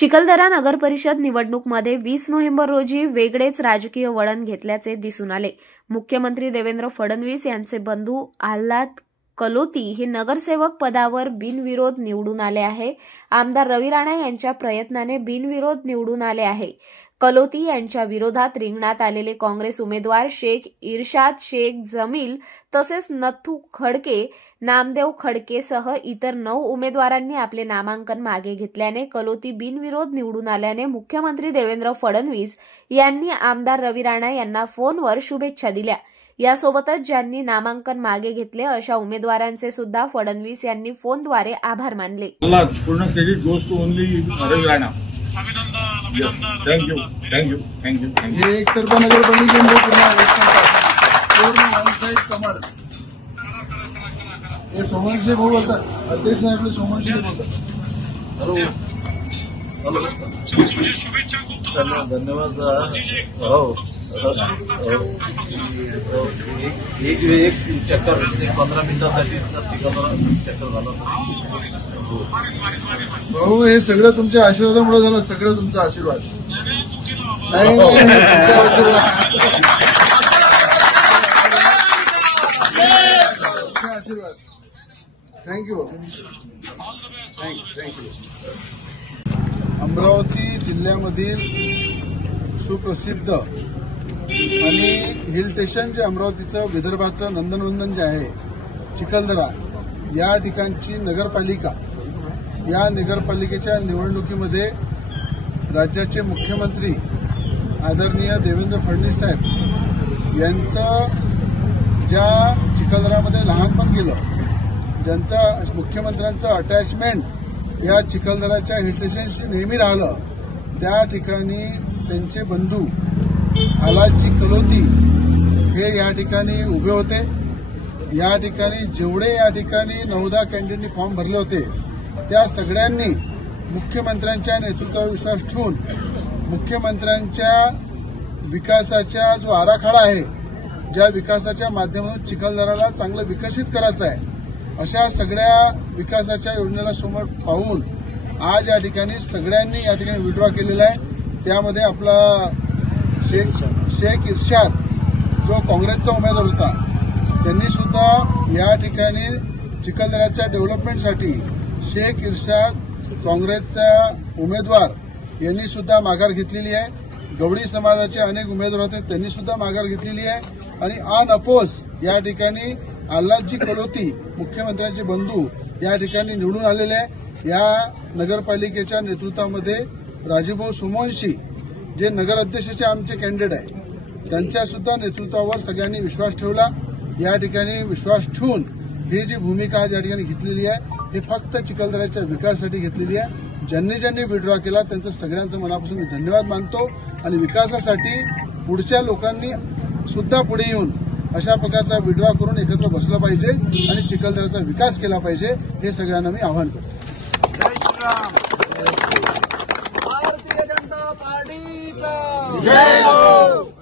चिखलदरा नगर परिषद निवडणूकमध्ये 20 नोव्हेंबर रोजी वेगळेच राजकीय वळण घेतल्याचे दिसून आले। मुख्यमंत्री देवेंद्र फडणवीस यांचे बंधू आल्हाद कलोती हे नगरसेवक पदावर बिनविरोध निवडून आले आहे। आमदार रवी राणा यांच्या प्रयत्नाने बिनविरोध निवडून आले आहे। कलोती यांच्या विरोधात रिंगणात आलेले काँग्रेस उमेदवार शेख इर्शाद शेख जमील तसेच नथू खडके, नामदेव खडकेसह इतर 9 उमेदवारांनी आपले नामांकन मागे घेतल्याने कलोती बिनविरोध निवडून आल्याने मुख्यमंत्री देवेंद्र फडणवीस यांनी आमदार रवी राणा यांना फोनवर शुभेच्छा दिल्या। यासोबतच ज्यांनी नामांकन मागे घेतले अशा उमेदवारांचे सुद्धा फडणवीस यांनी फोनद्वारे आभार मानले। पूर्ण credit goes to only Ravi Rana. Thank you thank you thank you thank you. एक तरफा नगरपालिकेने पूर्ण वन साइड कमाल हे सोमनशी भाऊ बोलतात, अध्यक्ष नाही आपले सोमनशी बोलतात। हॅलो हॅलो धन्यवाद। हो एक चक्कर 15 मिनिटांसाठी चक्कर झालं। भाऊ हे सगळं तुमच्या आशीर्वादामुळे झालं, सगळं तुमचा आशीर्वाद। नाही आशीर्वाद। थँक्यू भाऊ, थँक्यू। अमरावती जिल्ह्यामधील सुप्रसिद्ध आणि हिल स्टेशन जे अमरावतीचं विदर्भाचं नंदनवंदन जे आहे चिखलदरा, या ठिकाणची नगरपालिका, या नगरपालिकेच्या निवडणुकीमध्ये राज्याचे मुख्यमंत्री आदरणीय देवेंद्र फडणवीस साहेब यांचं ज्या चिखलदरामध्ये लहानपण गेलं, ज्यांचं मुख्यमंत्र्यांचं अटॅचमेंट या चिखलदराच्या हिल स्टेशनशी नेहमी राहिलं, त्या ठिकाणी त्यांचे बंधू आल्हादजी कलोती हे या ठिकाणी उभे होते। या ठिकाणी जेवढे या ठिकाणी 9-10 कॅन्डिडेटनी फॉर्म भरले होते त्या सगळ्यांनी मुख्यमंत्र्यांच्या नेतृत्वावर विश्वास ठेवून मुख्यमंत्र्यांच्या विकासाचा जो आराखडा आहे, ज्या विकासाच्या माध्यमातून चिखलदराला चांगलं विकसित करायचं आहे, अशा सगळ्या विकासाच्या योजनेला समोर पाहून आज या ठिकाणी सगळ्यांनी या ठिकाणी विड्रॉ केलेला आहे। त्यामध्ये आपला शेख इर्शाद जो काँग्रेसचा उमेदवार होता, त्यांनी सुद्धा या ठिकाणी चिखलदराच्या डेव्हलपमेंटसाठी शेख इर्शाद काँग्रेसचा उमेदवार यांनी सुद्धा माघार घेतलेली आहे। गवळी समाजाचे अनेक उमेदवार होते, त्यांनी सुद्धा माघार घेतलेली आहे। आणि अनअपोज या ठिकाणी आल्हादजी कलोती मुख्यमंत्र्यांचे बंधू या ठिकाणी निवडून आलेले आहे। या नगरपालिकेच्या नेतृत्वामध्ये राजूभाऊ सोमवंशी जे नगराध्यक्षाचे आमचे कॅन्डिडेट आहे, त्यांच्या सुद्धा नेतृत्वावर सगळ्यांनी विश्वास ठेवला। या ठिकाणी विश्वास ठेवून ही जी भूमिका या ठिकाणी घेतलेली आहे, हे फक्त चिखलदऱ्याच्या विकासासाठी घेतलेली आहे। ज्यांनी विड्रॉ केला त्यांचं सगळ्यांचं मनापासून मी धन्यवाद मानतो आणि विकासासाठी पुढच्या लोकांनी सुद्धा पुढे येऊन अशा प्रकारचा विड्रॉ करून एकत्र बसलं पाहिजे आणि चिखलदऱ्याचा विकास केला पाहिजे, हे सगळ्यांना मी आवाहन करतो। भारतीय जनता पार्टी का जय हो।